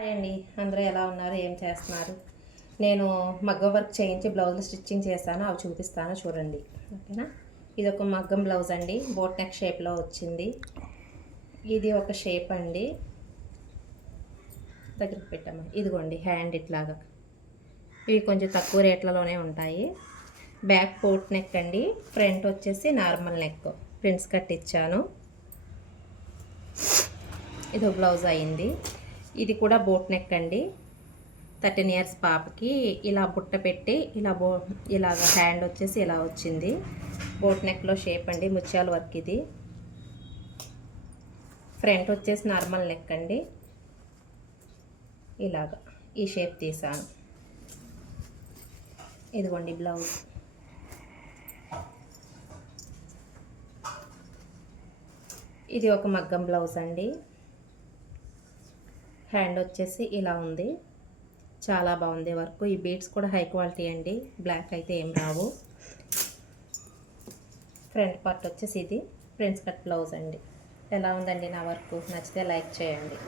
Hi అండి, అందరూ ఎలా ఉన్నారు, ఏం చేస్తున్నారు? నేను మగ్గం వర్క్ చేయించి బ్లౌజులు స్టిచ్చింగ్ చేశాను, అవి చూపిస్తాను చూడండి. ఓకేనా? ఇది ఒక మగ్గం బ్లౌజ్ అండి, బోట్ నెక్ షేప్లో వచ్చింది. ఇది ఒక షేప్ అండి, దగ్గరికి పెట్టాము. ఇదిగోండి హ్యాండ్ ఇట్లాగా. ఇవి కొంచెం తక్కువ రేట్లలోనే ఉంటాయి. బ్యాక్ బోట్ నెక్ అండి, ఫ్రంట్ వచ్చేసి నార్మల్ నెక్, ప్రింట్స్ కట్ ఇచ్చాను. ఇది బ్లౌజ్ అయింది. ఇది కూడా బోట్ నెక్ అండి, 13 ఇయర్స్ పాపకి ఇలా బుట్ట పెట్టి ఇలాగ హ్యాండ్ వచ్చేసి ఇలా వచ్చింది. బోట్ నెక్లో షేప్ అండి, ముత్యాల వర్క్. ఇది ఫ్రంట్ వచ్చేసి నార్మల్ నెక్ అండి, ఇలాగ ఈ షేప్ తీసాను. ఇదిగోండి బ్లౌజ్. ఇది ఒక మగ్గం బ్లౌజ్ అండి, హ్యాండ్ వచ్చేసి ఇలా ఉంది. చాలా బాగుంది వర్క్. ఈ బీడ్స్ కూడా హై క్వాలిటీ అండి, బ్లాక్ అయితే ఏం రావు. ఫ్రంట్ పార్ట్ వచ్చేసి ఇది ప్రిన్స్ కట్ బ్లౌజ్ అండి. ఎలా ఉందండి నా వర్క్? నచ్చితే లైక్ చేయండి.